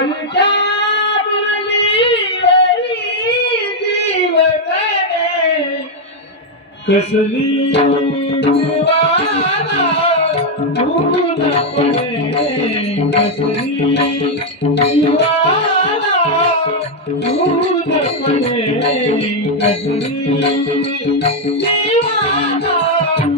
भूल पडे कसली कसली दिवाना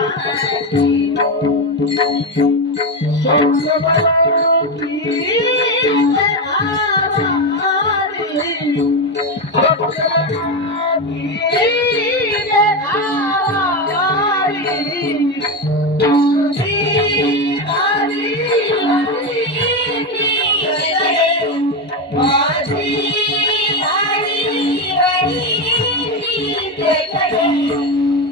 Thank you.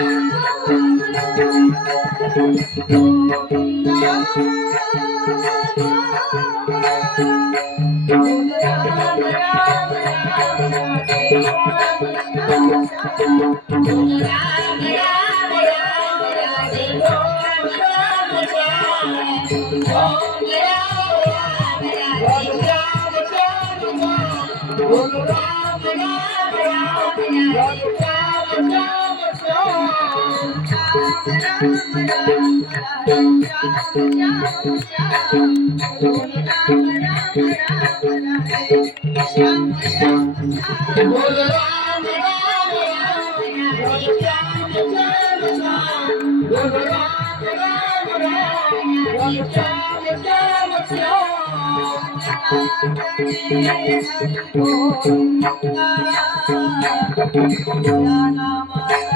Rama Rama Oh,